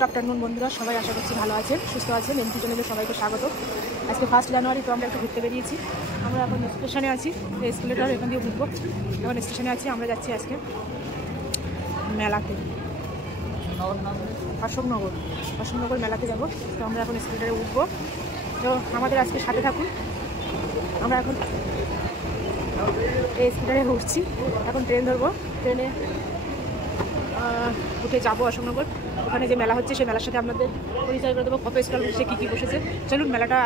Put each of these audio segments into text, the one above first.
Good afternoon বন্ধুরা, সবাই আশা করছি ভালো আছেন, সুস্থ আছেন। এমপি চ্যানেলে সবাইকে স্বাগত। আজকে 1 জানুয়ারি, তো আমরা একটু ঘুরতে বেরিয়েছি। আমরা এখন স্টেশনে আছি, স্কুলেটার এখান দিয়ে ঘুরবো। এখন স্টেশনে আছি, আমরা যাচ্ছি আজকে মেলাতে, অশোকনগর মেলাতে যাব। তো আমরা এখন স্কুলেটারে উঠবো, তো আমাদের আজকে সাথে থাকুন। আমরা এখন এই স্কুটারে উঠছি, এখন ট্রেন ধরবো। ট্রেনে উঠে যাবো অশোকনগর। ওখানে যে মেলা হচ্ছে সেই মেলার সাথে আপনাদের পরিচয় করে দেবো, কত স্টল বসেছে, কী কী বসেছে। চলুন মেলাটা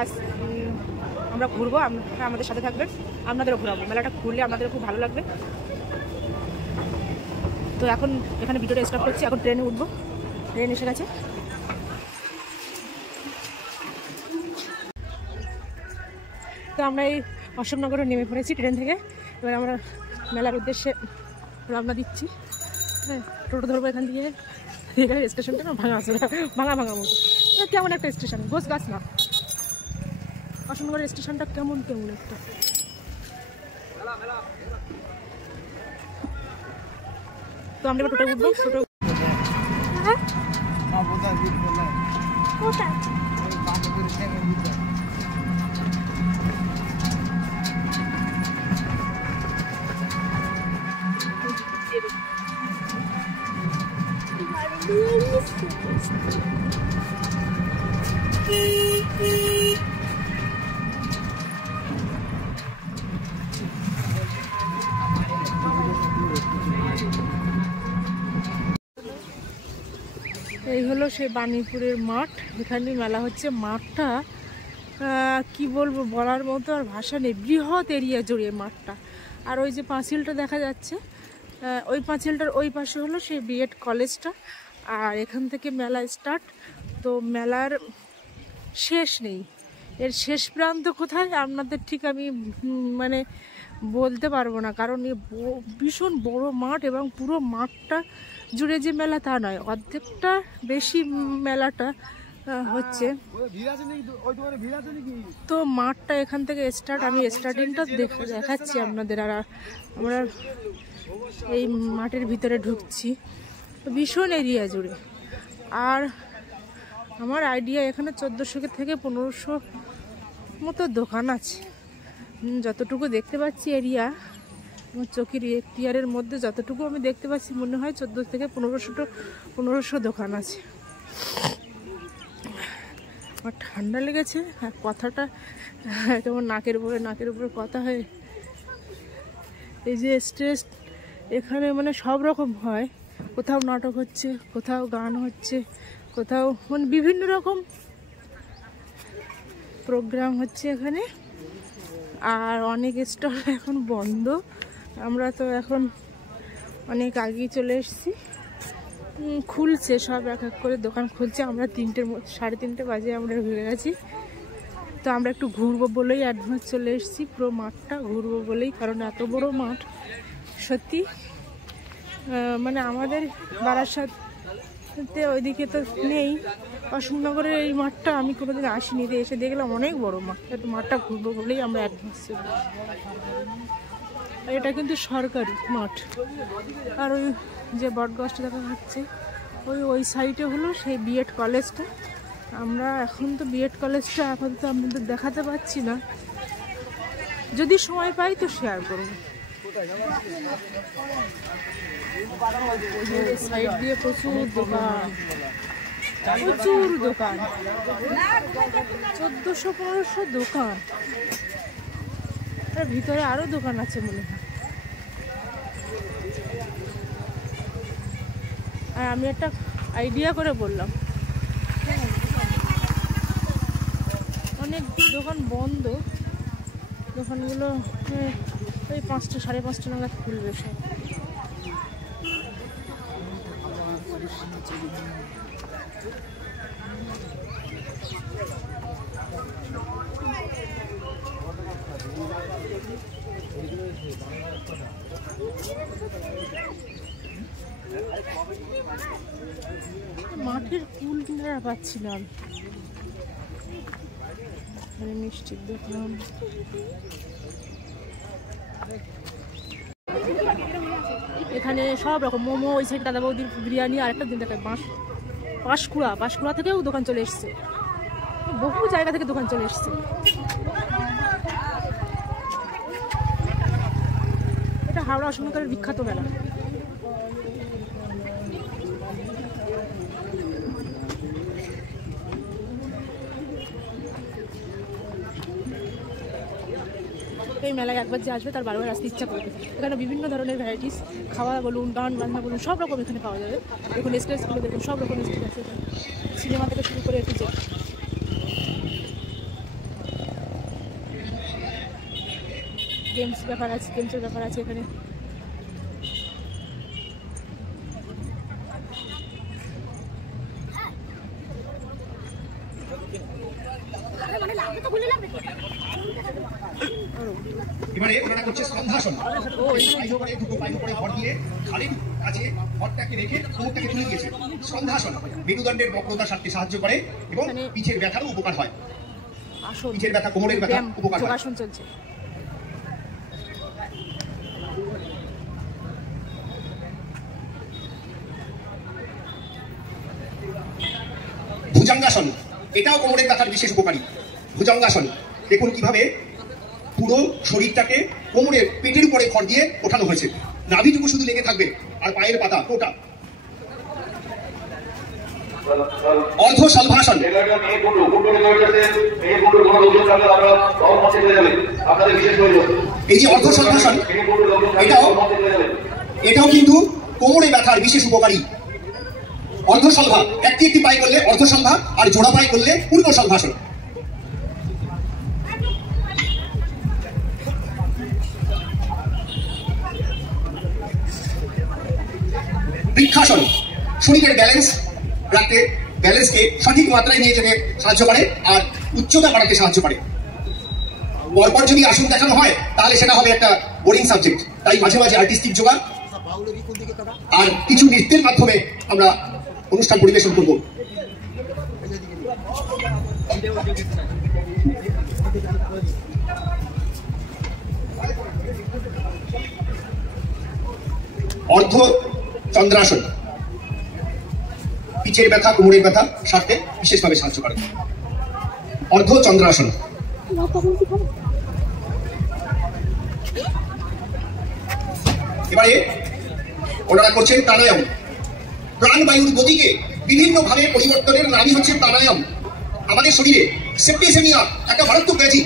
আমরা ঘুরবো, আপনারা আমাদের সাথে থাকবেন, আপনাদেরও ঘুরাবো। মেলাটা ঘুরলে আপনাদেরও খুব ভালো লাগবে। তো এখন এখানে ভিডিওটা স্টপ করছি, এখন ট্রেনে উঠবো। ট্রেন এসে গেছে। তো আমরা এই অশোকনগরে নেমে পড়েছি ট্রেন থেকে। এবার আমরা মেলার উদ্দেশ্যে রওনা দিচ্ছি। হ্যাঁ, টোটো ধরবো এখান থেকে। এখানে স্টেশনটা না ভাঙা আছে, ভাঙা মতো। কেমন একটা স্টেশন, গোছ গাছ না। অশোকনগরের স্টেশনটা কেমন একটা। তো আমরা এবার টোটো উঠবো। টোটো এই হলো সেই বাণীপুরের মাঠ, এখানে মেলা হচ্ছে। মাঠটা কি বলবো, বলার মতো আর ভাষা নেই। বৃহৎ এরিয়া জুড়ে মাঠটা। আর ওই যে পাঁচিলটা দেখা যাচ্ছে, ওই পাঁচিলটার ওই পাশে হলো সেই বিএড কলেজটা। আর এখান থেকে মেলা স্টার্ট। তো মেলার শেষ নেই, এর শেষ প্রান্ত কোথায় আপনাদের ঠিক আমি মানে বলতে পারবো না, কারণ এ ভীষণ বড় মাঠ এবং পুরো মাঠটা জুড়ে যে মেলা তা নয়, অর্ধেকটা বেশি মেলাটা হচ্ছে। তো মাঠটা এখান থেকে স্টার্ট, আমি স্টার্টিংটা দেখাচ্ছি আপনাদের। আর আমরা এই মাঠের ভিতরে ঢুকছি, ভীষণ এরিয়া জুড়ে। আর আমার আইডিয়া এখানে 1400 থেকে 1500 মতো দোকান আছে, যতটুকু দেখতে পাচ্ছি এরিয়া, আমার চোখের এরিয়ার মধ্যে যতটুকু আমি দেখতে পাচ্ছি মনে হয় 1400 থেকে 1500 দোকান আছে। আমার ঠান্ডা লেগেছে, আর কথাটা কেমন নাকের উপরে কথা হয়। এই যে স্টেজ, এখানে মানে সব রকম হয়, কোথাও নাটক হচ্ছে, কোথাও গান হচ্ছে, কোথাও মানে বিভিন্ন রকম প্রোগ্রাম হচ্ছে এখানে। আর অনেক স্টল এখন বন্ধ, আমরা তো এখন অনেক আগেই চলে এসেছি। খুলছে সব, এক এক করে দোকান খুলছে। আমরা 3:30 বাজে আমরা ঢুকে গেছি। তো আমরা একটু ঘুরবো বলেই অ্যাডভান্স চলে এসেছি, পুরো মাঠটা ঘুরবো বলেই, কারণ এত বড় মাঠ সত্যি। মানে আমাদের বারাসাতে ওইদিকে তো নেই, অশোকনগরের এই মাঠটা আমি কোনোদিন আসিনি, এসে দেখলাম অনেক বড় মাঠ। একটু মাঠটা ঘুরবো বলেই আমরা অ্যাডভান্স চলে এসেছি। এটা কিন্তু সরকারি মাঠ। আর ওই যে বটগাছটা দেখা যাচ্ছে, ওই সাইডে হলো সেই বিএড কলেজটা। আমরা এখন তো বিএড কলেজটা আপাতত আপনাদের দেখাতে পাচ্ছি না, যদি সময় পাই তো শেয়ার করব। সাইড দিয়ে প্রচুর দোকান, 1400-1500 দোকান। ভিতরে আরো দোকান আছে মনে হয়। আর আমি একটা আইডিয়া করে বললাম, অনেক দোকান বন্ধ, দোকানগুলো ওই 5টা 5:30 নাগাদ খুলবে সব। মাঠের কুল কিনারা পাচ্ছিলাম, মিষ্টির দোকান। এখানে সব রকম মোমো, ওই সাইড দাদা বৌদির বিরিয়ানি, আর একটা দিন দেখায় বাঁশ পাঁশকুড়া থেকেও দোকান চলে এসছে, বহু জায়গা থেকে দোকান চলে এসছে। এটা হাওড়া অশোকনগরের বিখ্যাত মেলা। এই মেলায় একবার যে আসবে তার বারবার আসতে ইচ্ছা করবে। এখানে বিভিন্ন ধরনের ভ্যারাইটিস, খাওয়া বলুন, গান বাজনা বলুন, সব রকম এখানে পাওয়া যাবে। দেখুন স্টেজগুলো দেখুন, সব রকম স্টেজ আছে এখানে, সিনেমা থেকে শুরু করে একটু গেমসের ব্যাপার আছে এখানে। এবারে ওনারা করছে সন্ধ্যাসন। দুটো পায়ের উপরে ভর দিয়ে খালির কাছে ভরটাকে রেখে কোমরটাকে তুলে দিয়েছে। সন্ধ্যাসন মেরুদণ্ডের বক্রতা সারতে সাহায্য করে এবং পিঠের ব্যথারও উপকার হয়। পিঠের ব্যথা, কোমরের ব্যথা উপকার হয়। আসন চলছে। ভুজঙ্গাসন, এটাও কোমরের ব্যথার বিশেষ উপকারী। ভুজঙ্গাসন দেখুন কিভাবে পুরো শরীরটাকে কোমরের পেটের উপরে ভর দিয়ে ওঠানো হয়েছে, নাভিটুকু শুধু লেগে থাকবে আর পায়ের পাতা টোটা। অর্ধশলভাসন, এই যে অর্ধশলভাসন, এটাও কিন্তু কোমরে ব্যথার বিশেষ উপকারী। অর্ধশলভা, একটি পায়ে করলে অর্ধশলভা, আর জোড়া পায়ে করলে পূর্ণশলভাসন। বৃক্ষাসন শরীরের ব্যালেন্স রাখতে, ব্যালেন্সকে সঠিক মাত্রায় নিয়ে যেতে সাহায্য করে আর উচ্চতা বাড়াতে সাহায্য করে। পরপর যদি আসন দেখানো হয় তাহলে সেটা হবে একটা বোরিং সাবজেক্ট, তাই মাঝে মাঝে আর্টিস্টিক যোগা আর কিছু নৃত্যের মাধ্যমে আমরা অনুষ্ঠান পরিবেশন করব। অর্ধ চন্দ্রাসন পিঠের ব্যথা, কোমরের ব্যথা সারতে বিশেষভাবে সাহায্য করে। অর্ধ চন্দ্রাসন। এবারে ওনারা করছেন প্রাণায়াম। প্রাণবায়ুর গতিকে বিভিন্নভাবে পরিবর্তনের নামই হচ্ছে প্রাণায়াম। আমাদের শরীরে সেপ্টিসেমিয়া একটা মারাত্মক ব্যাধি,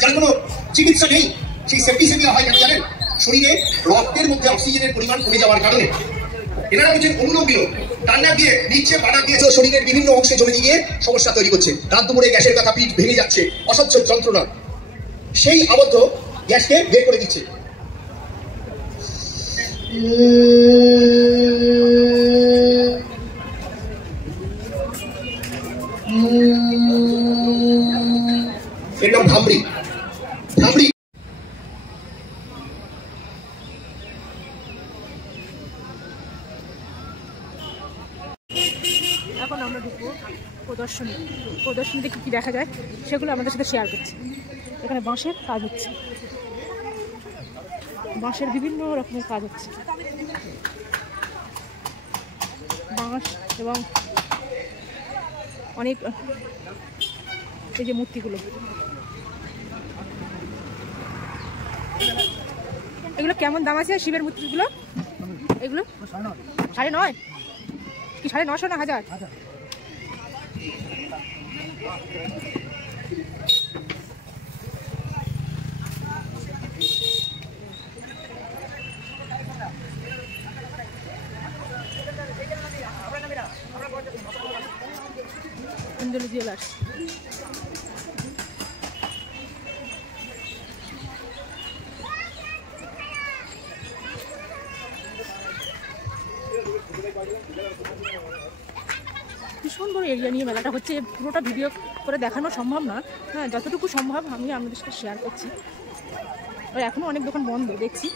যার কোনো চিকিৎসা নেই। সেই সেপ্টিসেমিয়া হয় কেন জানেন? শরীরে রক্তের মধ্যে অক্সিজেনের পরিমাণ কমে যাওয়ার কারণে। এনারা বলছেন অনুলোম বিলোম, ডান্ডা দিয়ে নিচে বাড়া দিয়েছে, শরীরের বিভিন্ন অংশে জমে গিয়ে সমস্যা তৈরি করছে। রাত দুপুরে গ্যাসের ব্যথা, পিঠ ভেঙে যাচ্ছে, অসহ্য যন্ত্রণা, সেই আবদ্ধ গ্যাসকে বের করে দিচ্ছে। এর নাম ধামরি। ধামরি এখন আমরা ঢুকবো প্রদর্শনীতে কি দেখা যায় সেগুলো আমাদের সাথে শেয়ার করছি। এখানে বাঁশের কাজ হচ্ছে, বাঁশের বিভিন্ন রকমের কাজ হচ্ছে, বাঁশ এবং অনেক এই যে মূর্তিগুলো, এগুলো কেমন দাম আছে শিবের মূর্তিগুলো? এগুলো 9.5 কি 950 না 1000? অঞ্জলি জুয়েলার্স। ভীষণ বড় এরিয়া নিয়ে মেলাটা হচ্ছে, পুরোটা ভিডিও করে দেখানো সম্ভব না। হ্যাঁ, যতটুকু সম্ভব আমি আপনাদের সাথে শেয়ার করছি। আর এখনও অনেক দোকান বন্ধ দেখছি,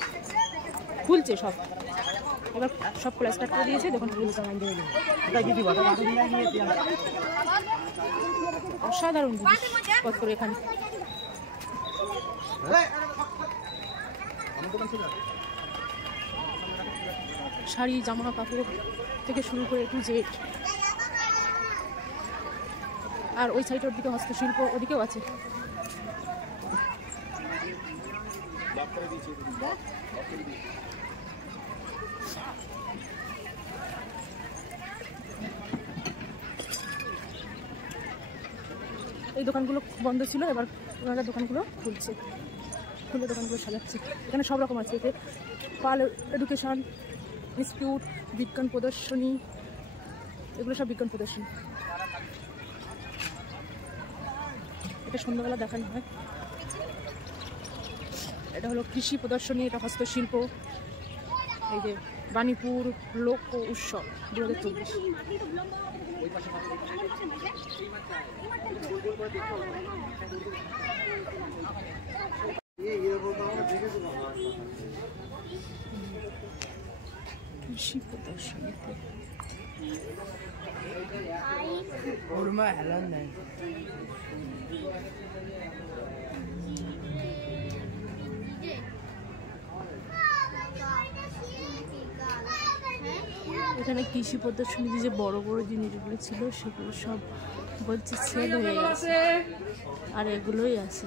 খুলছে সব, এবার সব খোলা স্টার্ট করে দিয়েছে। দেখুন অসাধারণ জিনিসপত্র এখানে, শাড়ি, জামা কাপড় থেকে শুরু করে একটু জেড আর ওই সাইডের দিকে হস্তশিল্প ওদিকেও আছে। এই দোকানগুলো বন্ধ ছিল, এবার ওনারা দোকানগুলো খুলছে, খুলে দোকানগুলো সাজাচ্ছে। এখানে সব রকম আছে, এতে পাল এডুকেশন ইনস্টিটিউট, বিজ্ঞান প্রদর্শনী, এগুলো সব বিজ্ঞান প্রদর্শনী। এটা সন্ধ্যাবেলা দেখানো হয়। এটা হলো কৃষি প্রদর্শনী, এটা হস্তশিল্প। এই যে বাণীপুর লোক উৎসব 2024। কৃষি প্রদর্শনী এখানে কৃষি প্রদর্শনীতে যে বড় বড় জিনিসগুলো ছিল সেগুলো সব বলছে সেল হয়ে গেছে, আর এগুলোই আছে।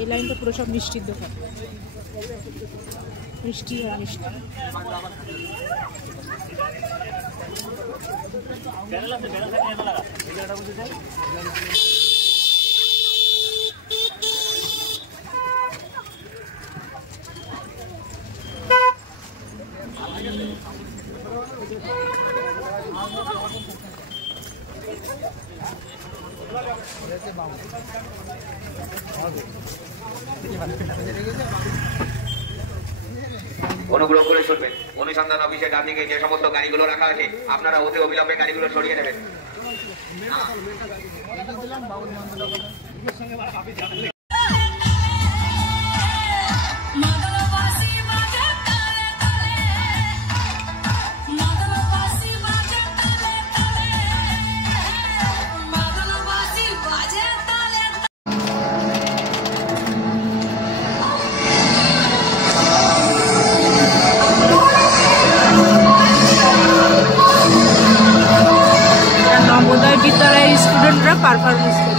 এই লাইনটা পুরো সব মিষ্টির দোকান, মিষ্টি আর মিষ্টি। অনুগ্রহ করে শুনবেন, অনুসন্ধান অফিসের ডান দিকে যে সমস্ত গাড়িগুলো রাখা আছে আপনারা অতি অবিলম্বে গাড়িগুলো সরিয়ে নেবেন। নবোদয় বিদ্যালয়ের স্টুডেন্টরা পারফরমেন্স করে।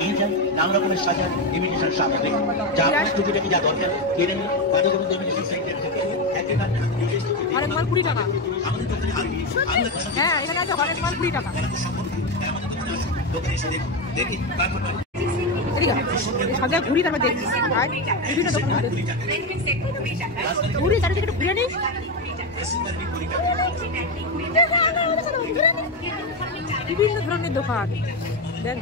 নিয়ে যান, নানা রকমের সাজা ইমিটেশন শাক হবে, যা আপনার টুকিটাকি যা দরকার কিনে নিন। বাজার করুন ইমিটেশন সেন্টার থেকে একেবারে নিজের হরেক মাল 20 টাকা। আমাদের দোকানে হ্যাঁ, এখানে আছে হরেক মাল 20 টাকা। দোকানে এসে দেখুন, দেখি তারপর সাজা ঘুরি তারপর দেখি বিভিন্ন দোকান ঘুরি চারিদিকে একটু ঘুরে নিস। বিভিন্ন ধরনের দোকান দেখ।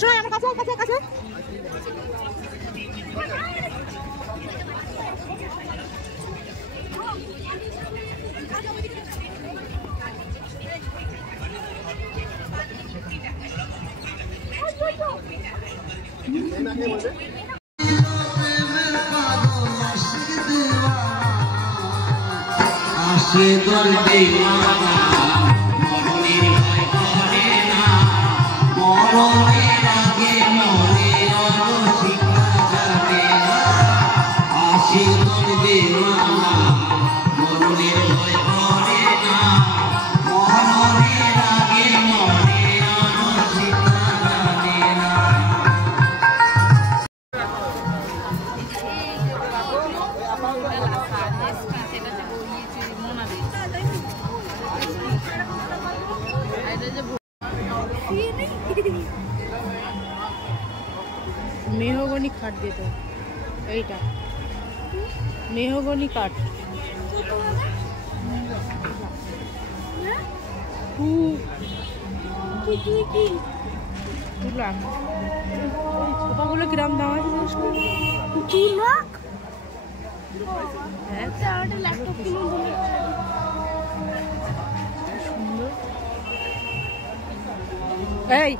শোনো আমার কাছে কাছে কাছে আসে দলবে মানা মরণের ভয় করে না, মরণের আগে মরে শিক্ষা যাবে না। আসে দলবে মানা মরণের ভয় করে না, মরণের আগে মরে শিক্ষা যাবে না। মেহগনি কাঠ দিত, এইটা মেহগনি কাঠ। সোফাগুলো কিরম দাম আছে? 2 লাখ। সুন্দর। এই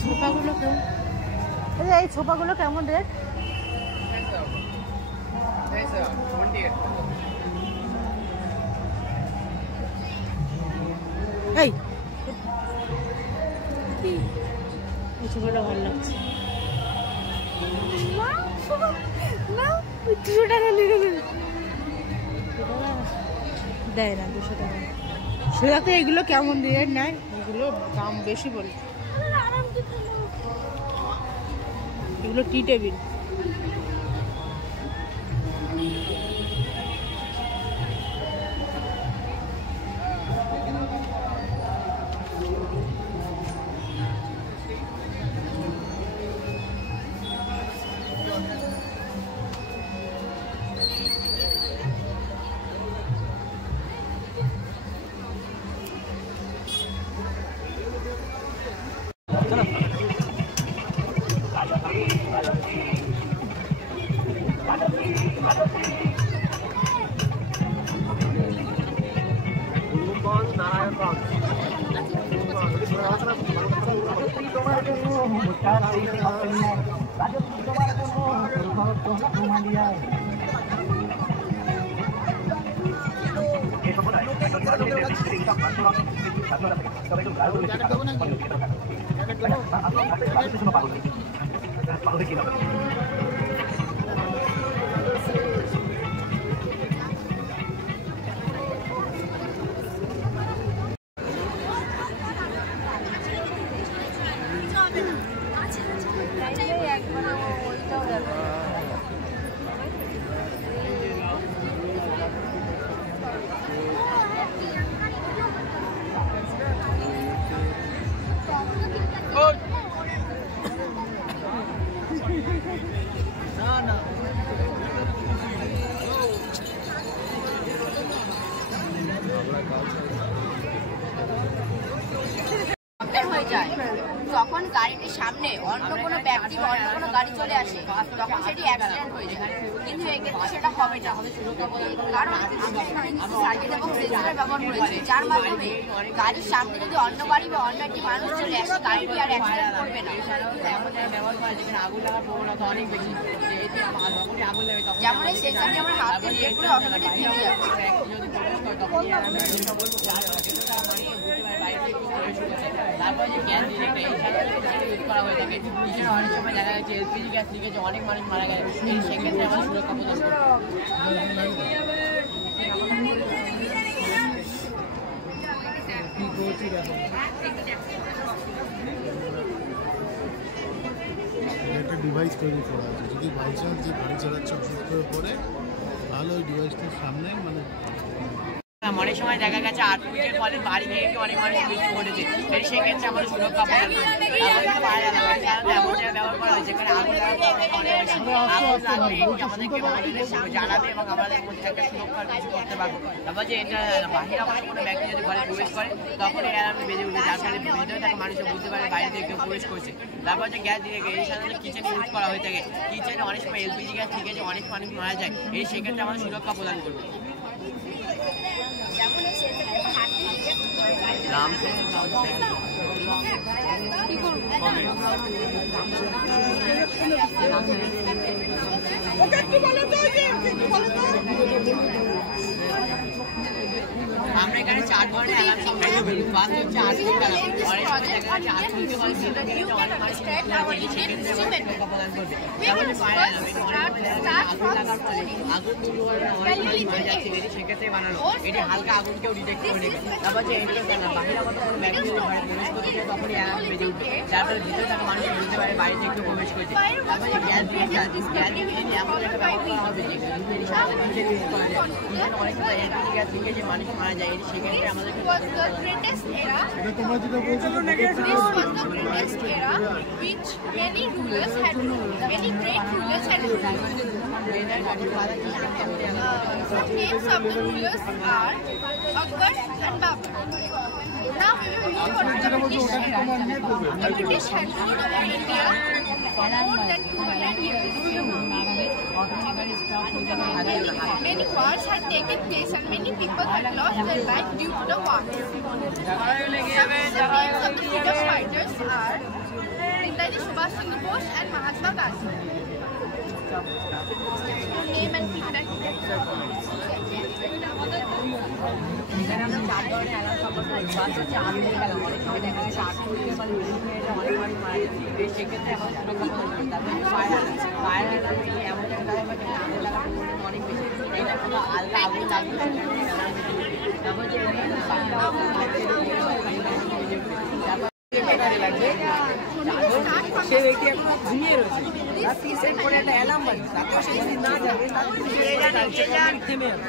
সোফাগুলো কেমন? এই সোফাগুলো কেমন রেট? এই সোফাটা ভালো লাগছে। 200 টাকা দেয় না, 200 টাকা। সেটা তো এগুলো কেমন রেট নেয়, এগুলো দাম বেশি বলে। এগুলো টি টেবিল। তখন গাড়িটির সামনে অন্য কোনো ব্যক্তি বা অন্য কোনো গাড়ি চলে আসে, তখন সেটি অ্যাক্সিডেন্ট হয়ে যায়। কিন্তু এক্ষেত্রে সেটা হবে না, কারণ সার্কিট এবং সেন্সরের ব্যবহার করেছে, যার মাধ্যমে গাড়ির সামনে যদি অন্য গাড়ি বা অন্য একটি মানুষ চলে আসে, গাড়িটি আর অ্যাক্সিডেন্ট করবে না। ব্যবহার করা যেখানে আগুন লাগার প্রবণতা অনেক বেশি, যেমন এই সেন্সারটি আমার হাতকে রিলেট করে অটোমেটিক থেমে যাচ্ছে। তারপরে যে গ্যাস ডিটেক্টর এই সাধারণত ইউজ করা হয়ে থাকে। অনেক সময় দেখা যাচ্ছে এলপিজি গ্যাস লিকেজে অনেক মানুষ মারা গেছে, সেক্ষেত্রে আমরা সুরক্ষা প্রদান করি। একটা ডিভাইস তৈরি করা আছে, যদি বাই চান্স যে গাড়ি চালাচ্ছে অসুস্থ হয়ে পড়ে তাহলে ওই ডিভাইসটার সামনে মানে অনেক সময় দেখা গেছে আর্থিকের ফলে বাড়ি ভেঙে অনেক মানুষ মৃত্যু ঘটেছে, সেক্ষেত্রে আমাদের সুরক্ষা প্রদান করি। ব্যবহার করা হয় যেখানে আগুন আমাদেরকে জানাবে এবং আমাদের মধ্যে একটা সুরক্ষার কিছু করতে পারবো। তারপর যে এটা বাহির আমাদের কোনো ব্যক্তি যদি ঘরে প্রবেশ করে তখন এই অ্যালার্মটি বেজে উঠবে, যার ফলে ভেতরে থাকে মানুষ বুঝতে পারে বাইরে থেকে কেউ প্রবেশ করছে। তারপর যে গ্যাস ডিটেক্টর এই সাধারণত কিচেনে ইউজ করা হয়ে থাকে। কিচেনে অনেক সময় এলপিজি গ্যাস লিকেজে অনেক মানুষ মারা যায়, এই সেক্ষেত্রে আমাদের সুরক্ষা প্রদান করবে। নাম আমরা এখানে 4 ধরনের অ্যালার্ম সংগ্রহ করি। ফার্স্ট হচ্ছে আর্থিক অ্যালার্ম। অনেক সময় দেখা যাচ্ছে আর্থিক হয় সেটা গেলে অনেক মানুষ সেক্ষেত্রে সুরক্ষা প্রদান করবে। যেমন ফায়ার অ্যালার্ম আগুন লাগার ফলে আগুন শুরু হয়ে অনেক মানুষ মারা যাচ্ছে, এটি সেক্ষেত্রে বানানো। এটি হালকা আগুনকেও ডিটেক্ট করে নেবে। তারপর যে এন্ট্রান্স অ্যালার্ম, বাহিরে আমাদের কোনো ব্যক্তি যদি ঘরে প্রবেশ করতে চায় তখন এই অ্যালার্ম বেজে উঠবে, যার ফলে ভিতরে থাকা মানুষ বুঝতে পারে বাইরে থেকে প্রবেশ করেছে। তারপর যে গ্যাস ডিটেক্টর, গ্যাস ডিটেক্টর এমন একটা ব্যবহার করা হবে যে এটি সাধারণত কিচেনে ইউজ করা যায়। কিচেনে অনেক সময় এলপিজি গ্যাস লিকেজে মানুষ মারা যায়, সেক্ষেত্রে আমাদের তোমরা যেটা বলছো Names of the rulers are Akbar and Babur. Now we will move on to the British era. The British had ruled over India for more than 200 years. Many wars had taken place and many people had lost their life due to the war. The names of the freedom fighters are Netaji Subhash Chandra Bose and Mahatma Gandhi. Name and feedback. এখানে আমরা 4 ধরনের alarm সম্পর্কে first হচ্ছে আগুনের alarm. অনেক সময় দেখা যাচ্ছে আগুনের মানে অনেক মানুষ মারা যাচ্ছে, সেক্ষেত্রে আমরা সুরক্ষা প্রদান করি। তারপরে ফায়ার অ্যালার্ম, ফায়ার অ্যালার্ম এটি এমন একটা জায়গা যেখানে আগুন লাগার পরিমাণ অনেক বেশি, এটা কোনো হালকা আগুন লাগবে সেখানে অ্যালার্ম বেজে উঠবে। তারপর যে সে ব্যক্তি এখন ঘুমিয়ে রয়েছে, তার 3 সেকেন্ড পরে একটা অ্যালার্ম বাজবে, তারপর সে যদি না যাবে তাহলে থেমে যাবে।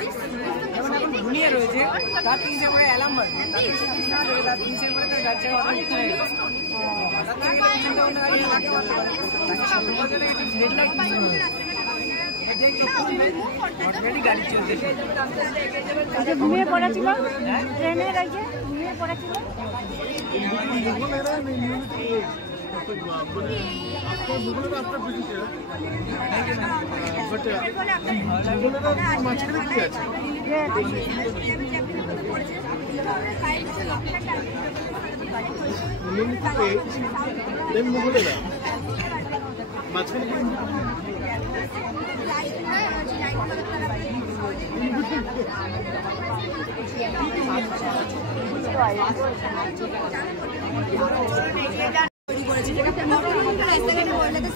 যেমন এখন ঘুমিয়ে রয়েছে, তার 3 সেকেন্ড পরে অ্যালার্ম বাজবে, তারপর সে যদি না যাবে তার 3 সেকেন্ড পরে তার গাড়ি চাকা অটোমেটিক থেমে যাবে। গাড়ি চলতেছে ঘুমিয়ে পড়েছিল ট্রেনের আগে, ঘুমিয়ে পড়েছিল।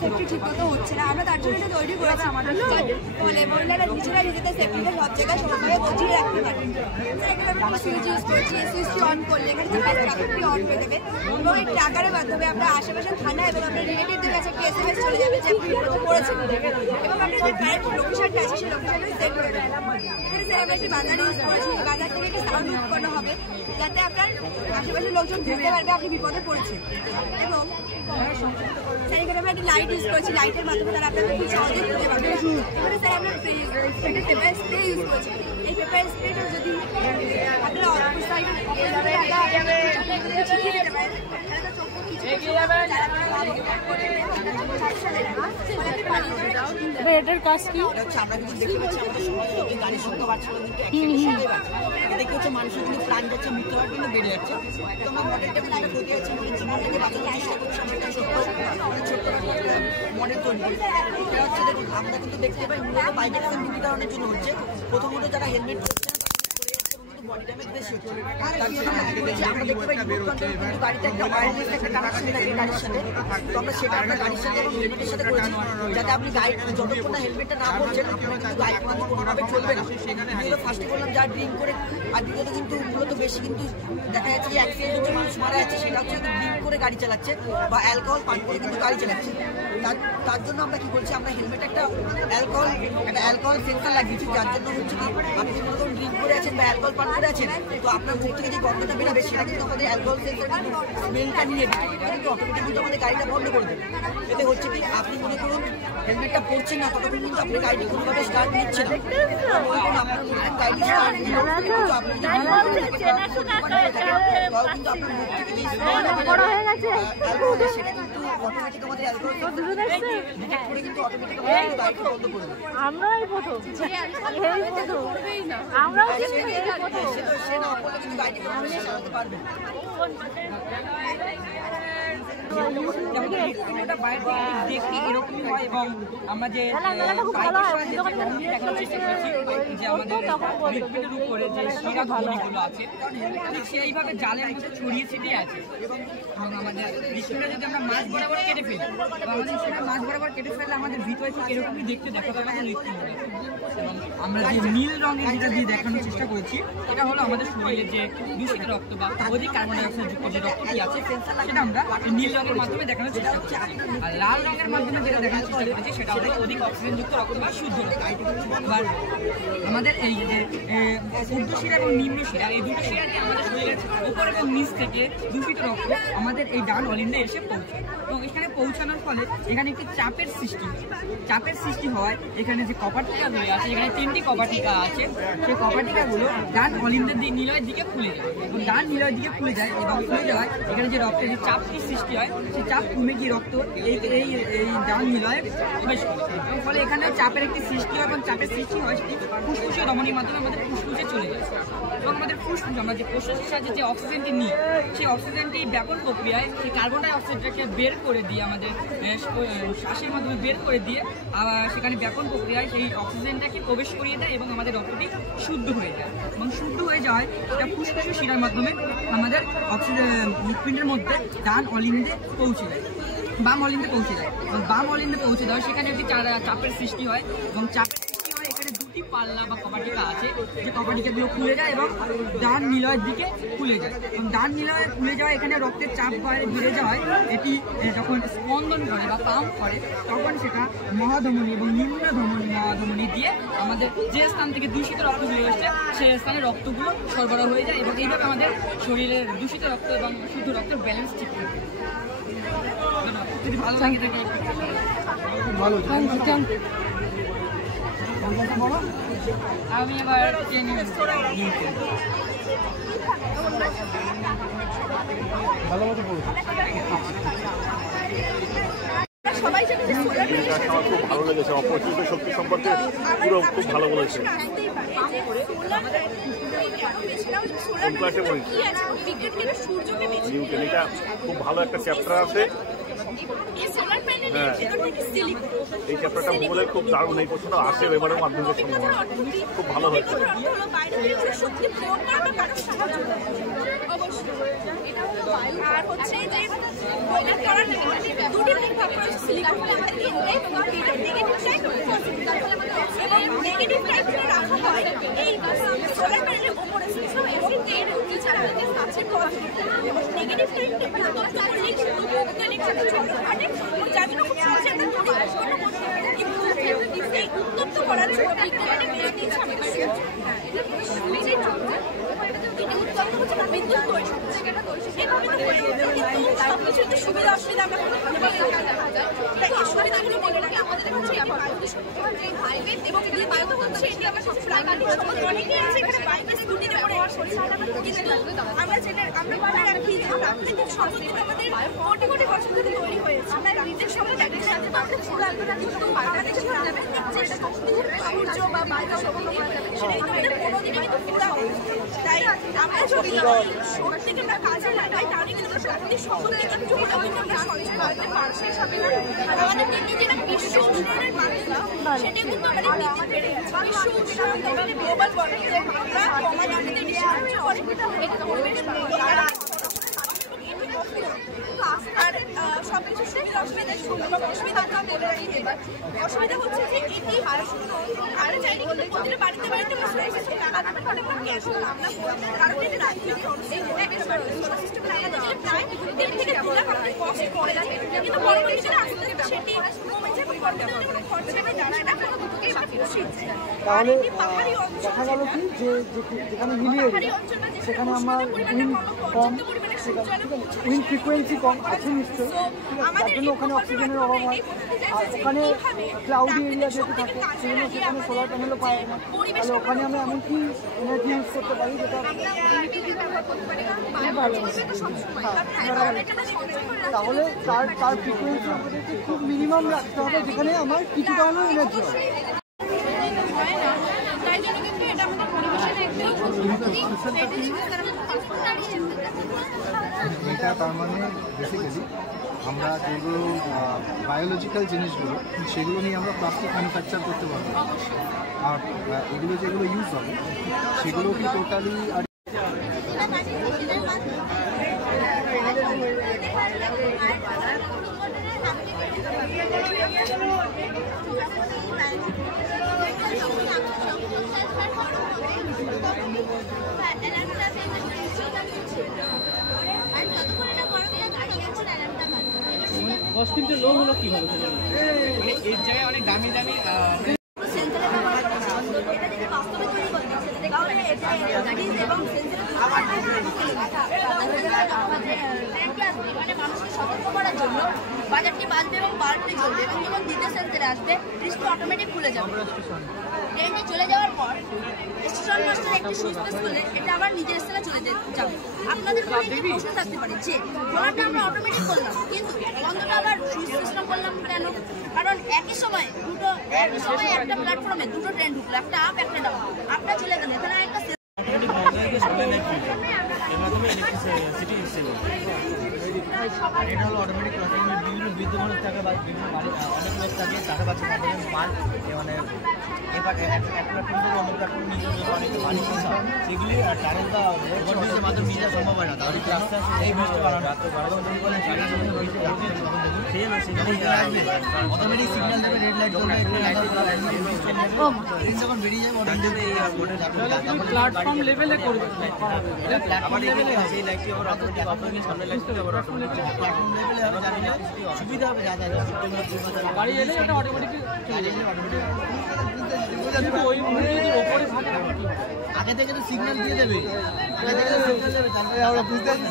সেফটি ঠিক মতো হচ্ছে না, আমরা তার জন্য এটা তৈরি করেছি বলে মহিলারা নিজেরা নিজেদের সেফটিটা সব জায়গায় সবভাবে বজিয়ে রাখতে পারে। আমরা সুইচ ইউজ করছি, এই সুইচটি অন করলে এখানে ট্রাকারটি অন হয়ে যাবে এবং এই ট্রাকারের মাধ্যমে আমরা আশেপাশে থানা এবং আমরা রিলেটিভদের কাছে একটা SMS চলে যাবে যে আপনি বিপদে পড়েছেন এবং আপনার যে কারেন্ট লোকেশনটা আছে সেই লোকেশনটা সেট হয়ে যাবে। এখানে স্যার আমরা একটি বাজার ইউজ করেছি, বাজার থেকে একটি সাউন্ড উৎপন্ন হবে যাতে আপনার আশেপাশের লোকজন বুঝতে পারবে আপনি বিপদে পড়েছেন। এবং স্যার এখানে আমরা একটি লাইট ইউজ করেছি, লাইটের মাধ্যমে তারা আপনাকে খুব সহজে খুঁজে পাবে। এখানে স্যার আমরা একটা পেপার স্প্রে ইউজ করেছি, এই পেপার স্প্রেটা যদি আপনারা অবস্থায় ছিটিয়ে দিতে পারেন তাহলে তার চোখ এটার কাজ কি? আমরা কিন্তু দেখতে পাচ্ছি আমাদের সমাজে গাড়ির সংখ্যা বাড়ছে, দেখতে হচ্ছে মানুষের কিন্তু প্রাণ যাচ্ছে, মৃত্যুহার কিন্তু বেড়ে যাচ্ছে। তো আমরা মডেলটা যেটা ক্ষতি হচ্ছে জীবনটাকে বাঁচানোর চেষ্টা করছি, আমরা একটা ছোট্ট মডেল তৈরি করি। এটা হচ্ছে দেখুন আমরা কিন্তু দেখতে পাই মূলত বাইকের দুটি কারণের জন্য হচ্ছে। প্রথমত যারা হেলমেট বডি ড্যামেজ বেশি হচ্ছে, তার জন্য আমরা দেখতে পাই রিমোট কন্ট্রোল কিন্তু গাড়িতে একটা ওয়্যারলেস একটা কানেকশন থাকে গাড়ির সাথে। তো আমরা সেটা আপনার গাড়ির সাথে এবং হেলমেটের সাথে করেছি, যাতে আপনি গাড়ি যতক্ষণ না হেলমেটটা না পরছেন আপনি কিন্তু গাড়ি কোনোভাবে চলবে না। আমি ফার্স্টে বললাম যা ড্রিঙ্ক করে, আর দ্বিতীয়ত কিন্তু মূলত বেশি কিন্তু দেখা যাচ্ছে যে অ্যাক্সিডেন্ট হচ্ছে, মানুষ মারা যাচ্ছে, সেটা হচ্ছে ড্রিঙ্ক করে গাড়ি চালাচ্ছে বা অ্যালকোহল পান করে কিন্তু গাড়ি চালাচ্ছে। তার জন্য আমরা কি করছি, আমরা হেলমেটে একটা অ্যালকোহল সেন্সার লাগিয়েছি, যার জন্য হচ্ছে কি আপনি কোনো ড্রিঙ্ক করে আছেন বা অ্যালকোহল পান করে আছেন, তো আপনার মুখ থেকে যে গন্ধটা বেরোবে সেটা কিন্তু আমাদের অ্যালকোহল সেন্সার কিন্তু স্মেলটা নিয়ে দিবে, এটা কিন্তু অটোমেটিক কিন্তু আমাদের গাড়িটা বন্ধ করে দেবে। এতে হচ্ছে কি আপনি মনে করুন হেলমেটটা পরছেন না, ততক্ষণ কিন্তু আপনি গাড়িটি কোনোভাবে স্টার্ট নিচ্ছে না। আপনার গাড়িটি স্টার্ট নিল কিন্তু আপনি সেটা কিন্তু অটোমেটিক আমাদের অ্যালকোহল ডিটেক্ট করে কিন্তু অটোমেটিক আমাদের গাড়িটা বন্ধ করে দেবে। আমরাই প্রথম, আমরাও সে না করলে কিন্তু গাড়িটি কোনোভাবে চালাতে পারবে না। দেখি এরকমই হয় এবং আমরা যে আমাদের উপরে যে শিরা ধমনীগুলো আছে ঠিক সেইভাবে জালের মধ্যে ছড়িয়ে ছিটিয়ে আছে এবং আমাদের হৃৎপিণ্ডটা যদি আমরা মাছ বরাবর কেটে ফেলি, আমাদের সেটা মাছ বরাবর কেটে ফেললে আমাদের ভিতরে ঠিক এরকমই দেখতে দেখা যাবে আমাদের হৃৎপিণ্ডটা। এবং আমরা যে নীল রঙের যেটা দিয়ে দেখানোর চেষ্টা করেছি এটা হলো আমাদের শরীরে যে দূষিত রক্ত বা অধিক কার্বন ডাইঅক্সাইড যুক্ত যে রক্তটি আছে সেটা আমরা নীল রঙের মাধ্যমে দেখানোর চেষ্টা করছি। আর লাল রঙের মাধ্যমে যেটা দেখানোর চেষ্টা করেছি সেটা হলো অধিক অক্সিজেন যুক্ত রক্ত বা শুদ্ধ রক্ত। আর আমাদের এই যে ঊর্ধ্ব শিরা এবং নিম্ন শিরা, এই দুটো শিরাটি আমাদের শরীরের উপর এবং নিচ থেকে দূষিত রক্ত আমাদের এই ডান অলিন্দে এসে পৌঁছায় এবং এখানে পৌঁছানোর ফলে এখানে একটি চাপের সৃষ্টি হয়। চাপের সৃষ্টি হয় এখানে যে কপাটিকাগুলো আছে, এখানে 3টি কপাটিকা আছে, সেই কপাটিকাগুলো ডান অলিন্দের নিলয়ের দিকে খুলে যায় এবং ডান নিলয়ের দিকে খুলে যায় এবং খুলে যাওয়ায় এখানে যে রক্তের যে চাপটি সৃষ্টি হয় সেই চাপ কমে গিয়ে রক্ত এই ডান নিলয়ে প্রবেশ করে। ফলে এখানে চাপের একটি সৃষ্টি হয় এবং চাপের সৃষ্টি হয় সেটি ফুসফুসীয় ধমনীর মাধ্যমে আমাদের ফুসফুসে চলে যায় এবং আমাদের ফুসফুস আমরা যে প্রশ্বাসের সাহায্যে যে অক্সিজেনটি নিই সেই অক্সিজেনটি ব্যাপক প্রক্রিয়ায় সেই কার্বন ডাই অক্সাইডটাকে বের করে দিয়ে আমাদের শ্বাসের মাধ্যমে বের করে দিয়ে সেখানে ব্যাপক প্রক্রিয়ায় সেই অক্সিজেনটাকে প্রবেশ করিয়ে দেয় এবং আমাদের রক্তটি শুদ্ধ হয়ে যায় এবং শুদ্ধ হয়ে যাওয়ায় এটা ফুসফুসীয় শিরার মাধ্যমে আমাদের অক্সিজেন হৃৎপিণ্ডের মধ্যে ডান অলিন্দে পৌঁছে যায়, বাম অলিন্দে পৌঁছে যায় এবং বাম অলিন্দে পৌঁছে দেওয়া সেখানে একটি চাপের সৃষ্টি হয় এবং চাপের সৃষ্টি হয় এখানে দুটি পাল্লা বা কপাটিকা আছে যে কপাটিকাগুলো খুলে যায় এবং ডান নিলয়ের দিকে খুলে যায় এবং ডান নিলয়ে খুলে যাওয়া এখানে রক্তের চাপ বেড়ে যাওয়ায় এটি যখন স্পন্দন করে বা পাম্প করে তখন সেটা মহাধমনী এবং নিম্ন মহাধমনী দিয়ে আমাদের যে স্থান থেকে দূষিত রক্তগুলো এসছে সেই স্থানে রক্তগুলো সরবরাহ হয়ে যায় এবং এইভাবে আমাদের শরীরের দূষিত রক্ত এবং শুদ্ধ রক্তের ব্যালেন্স ঠিক থাকে। যদি ভালো লাগে থাকে আমি এবার ভালো মতো বলুন। সবাই জানে যে সোলার আমার খুব ভালো লেগেছে, অপরিচিত শক্তি সম্পর্কে পুরো খুব ভালো বলেছে। এটা খুব ভালো একটা চ্যাপ্টার আছে। হ্যাঁ, এই চ্যাপ্টারটা ভূগোলের খুব দারুণ, এই প্রশ্ন আসে এবারের মাধ্যমিকের সময়, খুব ভালো হয়েছে। আর হচ্ছে যে দুটি ভাগ করা হয়েছে সিলিকন এবং নেগেটিভ টাইপটা রাখা হয় এই সোলার প্যানেলের উপরে এবং এর এছাড়া আছে পজিটিভ এবং নেগেটিভ টাইপটা উত্তপ্ত করলে শুধু বৈজ্ঞানিক সাথে ঝগড়া ঘটে যার জন্য খুব সহজে একটা পরিবর্তন করতে পারে কিন্তু এই উত্তপ্ত করার জন্য বিজ্ঞানের মেয়াদি ছাড়া বিদ্যুৎ তৈরি হচ্ছে এভাবে তো হয়ে উঠছে কিন্তু সবকিছুতে সুবিধা অসুবিধা আমরা এই সুবিধাগুলো বলে রাখি আমাদের কাছে হাইওয়ে এবং যে বায়ু হচ্ছে এটি আমরা সবসময় অনেকেই আছে এখানে বাইকে স্কুটিতে করে কিন্তু আমরা মনে রাখি যে প্রাকৃতিক সম্পদ আমাদের কোটি কোটি বছর ধরে তৈরি হয়েছে। আমরা নিজের সঙ্গে ব্যাগের সাথে বাংলাদেশে ধরা যাবে যে সূর্য বা বায়ু সম্পন্ন করা যাবে সেটা কিন্তু আমাদের কোনোদিনই কিন্তু পুরা তাই আমরা যদি সত্যি আমরা কাজে লাগাই তাহলে কিন্তু প্রাকৃতিক সম্পদ কিন্তু আমরা সঞ্চয় করতে পারবো। সেই সাথে আমাদের দিনে যেটা বিশ্ব উষ্ণায়নের মাত্রা সেটা কিন্তু আমাদের দিনে বেড়ে যাচ্ছে। বিশ্ব উষ্ণায়ন আমাদের গ্লোবাল ওয়ার্মিং এর মাত্রা কমাতে বেশি সাহায্য করে এটা পরিবেশ আর সবকিছু অসুবিধাটা বলে রাখি। এবার অসুবিধা হচ্ছে যে এটি আর চাইলে কিন্তু প্রতিটা বাড়িতে বাড়িতে কারণ এটা প্রায় 3 থেকে 2 লাখ আমাদের কষ্ট পড়ে যাবে কিন্তু পরবর্তী দিনে আস্তে আস্তে সেটি কমে যাবে খরচাটা দাঁড়ায় না কোনো দুটোকেই বাকি শিখছে। তাহলে দেখা গেল কি যে যেখানে হিলি এরিয়া সেখানে আমার উইন্ড কম, উইন্ড ফ্রিকোয়েন্সি কম আছে নিশ্চয়ই, যার জন্য ওখানে অক্সিজেনের অভাব হয়। আর ওখানে ক্লাউডি এরিয়া যেহেতু থাকে সেজন্য সেখানে সোলার প্যানেলও পাওয়া না, তাহলে ওখানে আমরা এমন কি এনার্জি ইউজ করতে পারি যেটা তাহলে তার ফ্রিকোয়েন্সি আমাদেরকে খুব মিনিমাম রাখতে হবে যেখানে আমার কিছুটা হলেও এনার্জি হবে। এটা তার মানে বেসিক্যালি আমরা যেগুলো বায়োলজিক্যাল জিনিসগুলো সেগুলো নিয়ে আমরা প্লাস্টিক ম্যানুফ্যাকচার করতে পারবো, আর এগুলো যেগুলো ইউজ হবে সেগুলো কি টোটালি আর কস্টিংটা লো হলো কিভাবে? মানে এর জায়গায় অনেক দামি দামি মানুষকে সতর্ক করার জন্য বাজারটি বাজবে এবং বাল্বটি চলবে এবং যখন দ্বিতীয় সেন্সারে আসবে বৃষ্টি অটোমেটিক খুলে যাবে। ট্রেনটি চলে যাওয়ার পর স্টেশন মাস্টার একটি সুইচ প্রেস করলে এটা আবার নিজের স্থানে চলে যাবে। আপনাদের মনে একটি প্রশ্ন থাকতে পারে যে খোলাটা আমরা অটোমেটিক করলাম কিন্তু বন্ধটা আবার সুইচ সিস্টেম করলাম কেন? কারণ একই সময় একটা প্ল্যাটফর্মে দুটো ট্রেন ঢুকলো, একটা আপ একটা ডাউন। আপটা চলে গেলে এখানে একটা এটা হলো অটোমেটিক ক্রসিং। বিভিন্ন বৃদ্ধ মানুষ থাকে বা বিভিন্ন বাড়ি অনেক লোক থাকে, তাদের কাছে মাল মানে এক প্ল্যাটফর্ম থেকে অন্য প্ল্যাটফর্ম নিয়ে অনেক মালিক সেগুলি টারের বা ওভারব্রিজের মাধ্যমে নিয়ে যাওয়া সম্ভব হয় না। তাহলে আস্তে আস্তে এই বৃষ্টি বাড়ানো অটোমেটিক সিগন্যাল দেবে, রেড লাইট করবে, যখন বেরিয়ে যাবে প্ল্যাটফর্ম লেভেলে করবে। এটা প্ল্যাটফর্ম লেভেলে হবে, এই লাইটটি আবার অটোমেটিক আপনাদের সামনে লাইট করবে, আবার অটোমেটিক প্ল্যাটফর্ম লেভেলে হবে, যাতে সুবিধা হবে যাতায়াত গাড়ি এলে এটা অটোমেটিক ওই ওপরে থাকে আগে থেকে তো সিগন্যাল দিয়ে দেবে, আগে থেকে সিগন্যাল দেবে, তারপরে আমরা বুঝতে পারছি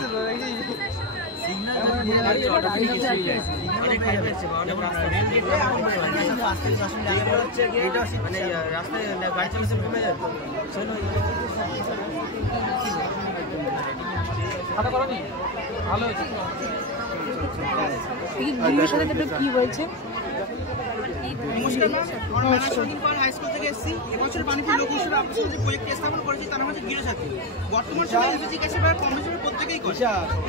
সিগন্যাল দিয়ে গাড়ি অটোমেটিক চলে যায়। অনেক অনেক রাস্তা এটা মানে রাস্তায় গাড়ি চলাচল কমে যায়। খাতা করনি ভালো হয়েছে। কি হয়েছে? নমস্কার ম্যাম, আমরা ম্যানেজমেন্ট পাওয়ার হাই স্কুল থেকে এসেছি। এবছর পানিপুর লোক হিসেবে আপনার সাথে প্রজেক্ট স্থাপন করেছি, তার মধ্যে গৃহসাথী। বর্তমান সময়ে এলপিজি গ্যাসের ব্যবহার কম বেশি প্রত্যেকেই করে।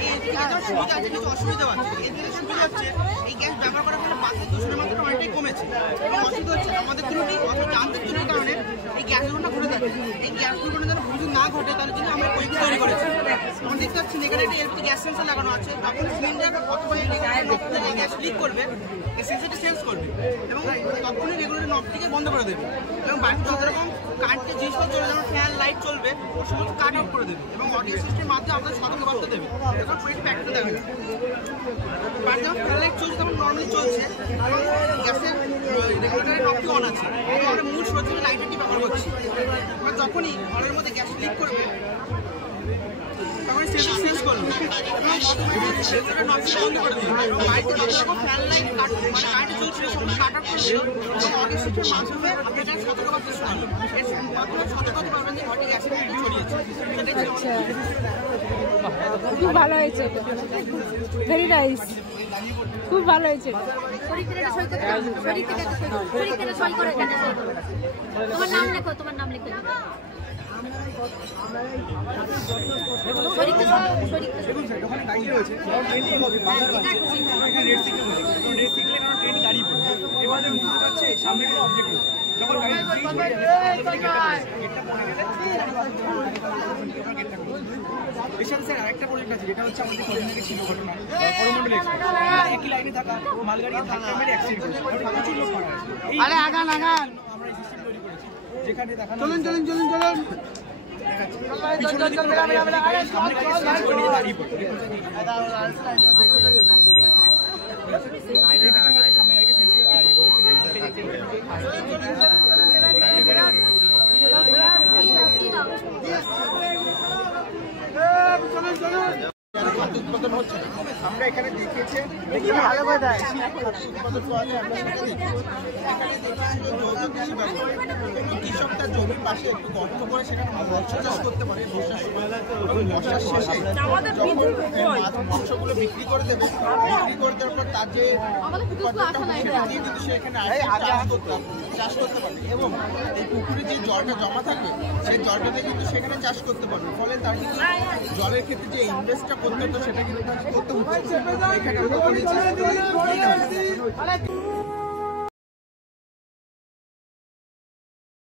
এই এলপিজি গ্যাসের সুবিধা আছে, কিছু অসুবিধা আছে। এর থেকে সুবিধা হচ্ছে এই গ্যাস ব্যবহার করার ফলে বাতাস দূষণের মাত্রা অনেকটাই কমেছে এবং অসুবিধা হচ্ছে আমাদের ত্রুটি অথবা যান্ত্রিক ত্রুটির কারণে এই গ্যাস দুর্ঘটনা ঘটে যাচ্ছে। এই গ্যাস দুর্ঘটনা যেন ভুল না ঘটে তার জন্য আমরা প্রজেক্ট তৈরি করেছি। আমরা দেখতে পাচ্ছি এখানে একটা এলপিজি গ্যাস সেন্সর লাগানো আছে। যখন সিলিন্ডার অথবা এই গ্যাস লিক করবে এই সেন্সরটি সেন্স করবে এবং তখনই রেগুলেটর নবটিকে বন্ধ করে দেবে এবং বাকি যত রকম কারেন্টের জিনিসপত্র চলে যেমন ফ্যান লাইট চলবে ও সমস্ত কাট অফ করে দেবে এবং অডিও সিস্টেমের মাধ্যমে আপনাদের সতর্কবার্তা দেবে। এখন পুরোটি প্যাকেটে দেবে না বাড়িতে যেমন ফ্যান লাইট চলছে তেমন নর্মালি চলছে এবং গ্যাসের রেগুলেটরের নবটি অন আছে এবং আমরা মূল সরাসরি লাইটারটি ব্যবহার করছি। এবার যখনই ঘরের মধ্যে গ্যাস লিক করবে তখন সেন্স করলো এবং নকশা বন্ধ করে দিল এবং বাড়িতে যখন ফ্যান লাইট মানে কারেন্ট চলছিল সেগুলো কাট অফ করে দিল এবং অগস্টের মাধ্যমে আপনাদের সতর্কবার্তা শোনালো সতর্কতা পাবেন যে ঘটে গ্যাসের বিল ছড়িয়েছে খুব ভালো হয়েছে, ভেরি নাইস, খুব ভালো হয়েছে। তোমার নাম লেখো, তোমার নাম লিখে আরেকটা প্রজেক্ট আছে যেটা হচ্ছে আমাদের কদিন ছিল ঘটনা করমন্ডল এক্সপ্রেস একই লাইনে থাকা মালগাড়ি ধাক্কা মেরে অ্যাক্সিডেন্ট করেছে, প্রচুর লোক মারা গেছে। আরে আগান আগান আমরা এই সিস্টেম তৈরি করেছি যেখানে দেখানো চলুন চলুন চলুন চলুন উৎপাদন হচ্ছে আমরা এখানে দেখিয়েছি ভালো করে দেয় উৎপাদন করা যায় আমরা সেটা কৃষকটা জমির পাশে একটু গর্ত করে সেখানে মৎস্য চাষ করতে পারে বর্ষার শেষে মাংসগুলো বিক্রি করে দেবে, বিক্রি করে দেওয়ার পর তার যে উৎপাদনটা সেটা দিয়ে কিন্তু সেখানে চাষ করতে পারবে এবং এই পুকুরে যে জলটা জমা থাকবে সেই জলটাতে কিন্তু সেখানে চাষ করতে পারবে, ফলে তার কিন্তু জলের ক্ষেত্রে যে ইনভেস্টটা করতে হতো সেটা কিন্তু করতে হচ্ছে। এখানে আমরা করেছি